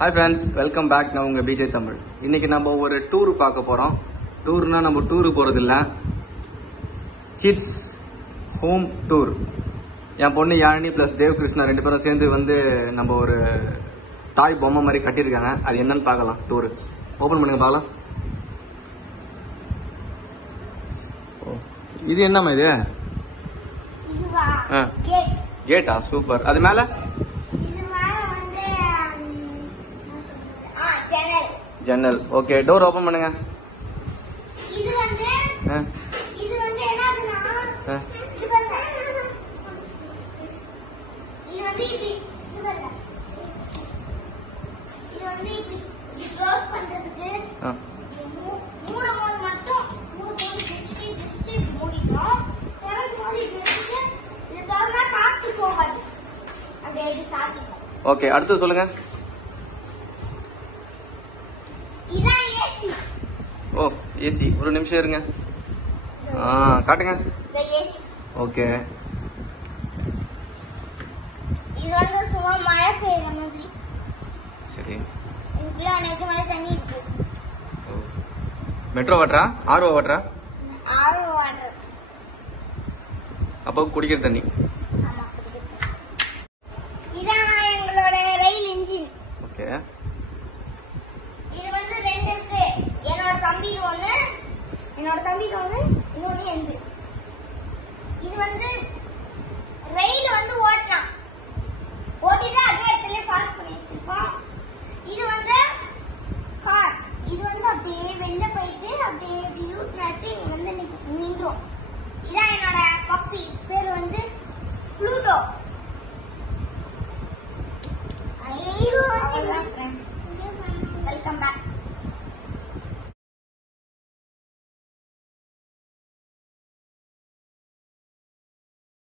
Hi friends, welcome back. நான் உங்கள் PJ Tamil. இன்னைக்கு நம்ம ஒரு டூர் பார்க்க போகிறோம். டூர்னா நம்ம டூரு போகிறது இல்லை, கிட்ஸ் ஹோம் டூர். என் பொண்ணு யாழினி ப்ளஸ் தேவ் கிருஷ்ணா 2 பேரும் சேர்ந்து வந்து நம்ம ஒரு டாய் பொம்மை மாதிரி கட்டியிருக்காங்க. அது என்னன்னு பார்க்கலாம். டூரு ஓப்பன் பண்ணுங்க பார்க்கலாம். இது என்னம்மா இது? கேட்டா? சூப்பர். அது மேல ஜன்னல். ஓகே, டோர் ஓபன் பண்ணுங்க. இது வந்து என்னதுன்னா இது வந்து இப்படி க்ளோஸ் பண்றதுக்கு மூடும்போது மட்டும் டிஸ்ட் மூடிட்டோம். திறக்கும்போது இது திறந்தா காத்து போகாது, அப்படியே சாத்திக்கும். ஓகே, அடுத்து சொல்லுங்க. இதான் ஏசி. ஓ, ஏசி. ஒரு நிமிஷம் இருங்க. காட்டுங்க. இந்த ஏசி. ஓகே, இது வந்து சும்மா மழை பெய்யுற மாதிரி. சரி. இதுல நிஜமாவே தண்ணி இருக்கு. மெட்ரோ வாட்டரா? ஆர்ஓ வாட்டரா? RO water. அப்போ குடிக்கிற தண்ணி. ஆமா, இதான் எங்களோட ரயில் இன்ஜின். ஓகே, இது வந்து 2 இருக்கு. என்னோட தம்பி ஒண்ணு, இன்னொன்னு எந்து. இது வந்து ரயில் வந்து ஓட்டலாம், ஓட்டிட்டு அதே இடத்துல பார்க் பண்ணி வச்சிருக்கோம். இது வந்து கார். இது வந்து அப்படியே வெளில போயிட்டு அப்படியே வியூட் நடிச்சு இங்க வந்து நின்றோம். இதான் என்னோட பப்பி, பேர் வந்து ப்ளூட்டோ. ஐயோ, வெல்கம் பேக்.